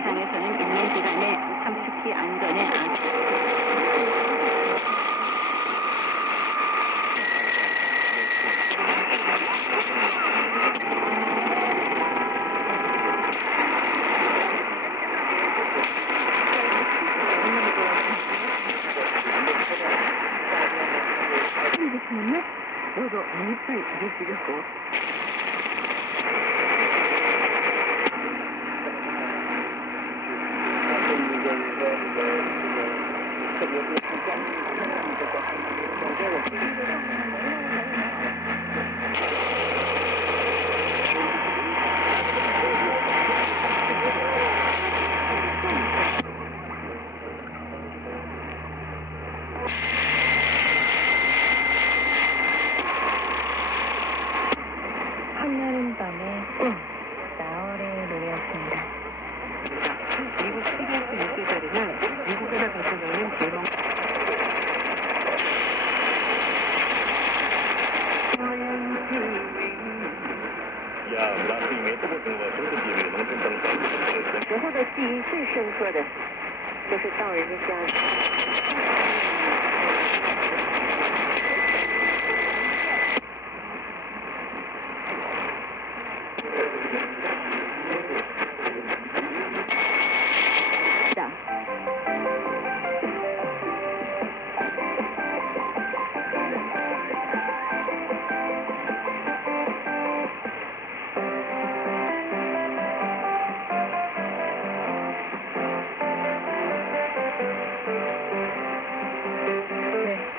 시장에서는 있는 기간에 삼축기 안전에どうぞ目いっぱい女子旅行。한여름 밤에 나월의 노래였습니다. 미국 CBS 뉴스 자료는 미국에서 발표되는 대망时候的记忆最深刻的就是到人家家。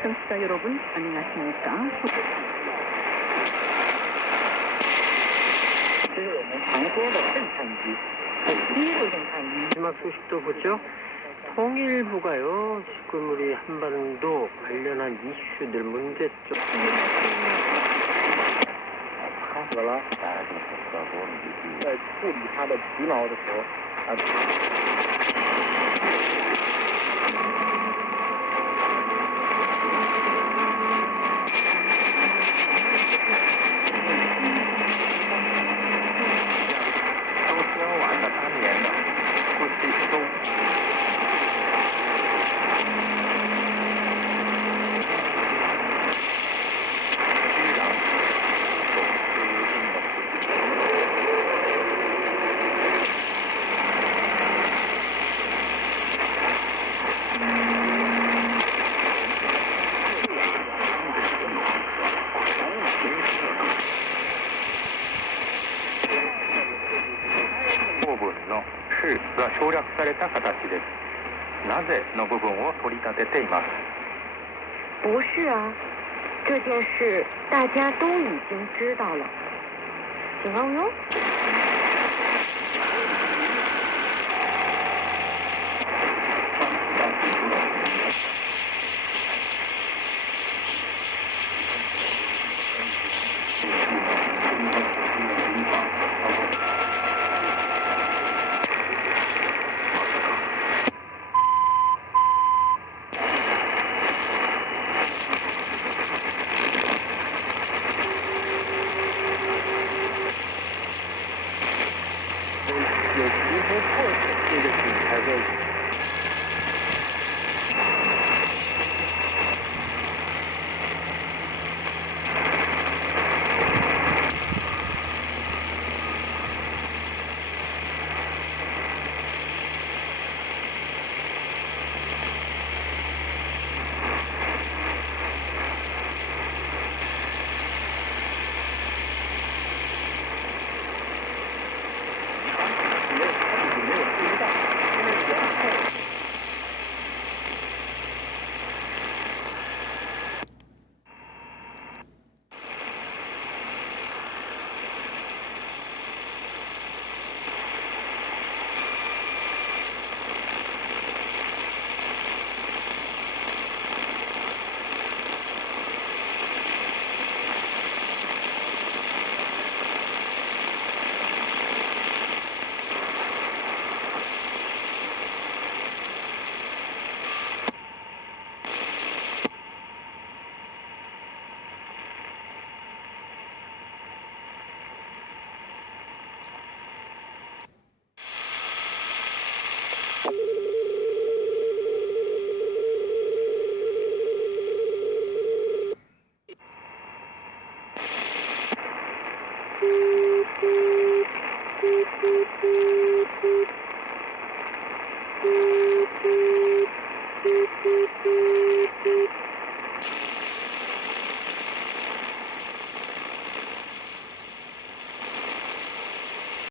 청취자 여러분 안녕하십니까? 这是我们常说的震撼机，第1호震撼机。 마지막 소식도 보죠. 통일부가요, 지금 우리 한반도 관련한 이슈들, 문제점. 死了，在处理他的疲劳的时候，都说晚了3年了，估计都。部分の手術は省略された形です。なぜの部分を取り立てています。不是啊，这件事大家都已经知道了。行了哟。有提出破解这个事情才会。没有注意到，因为原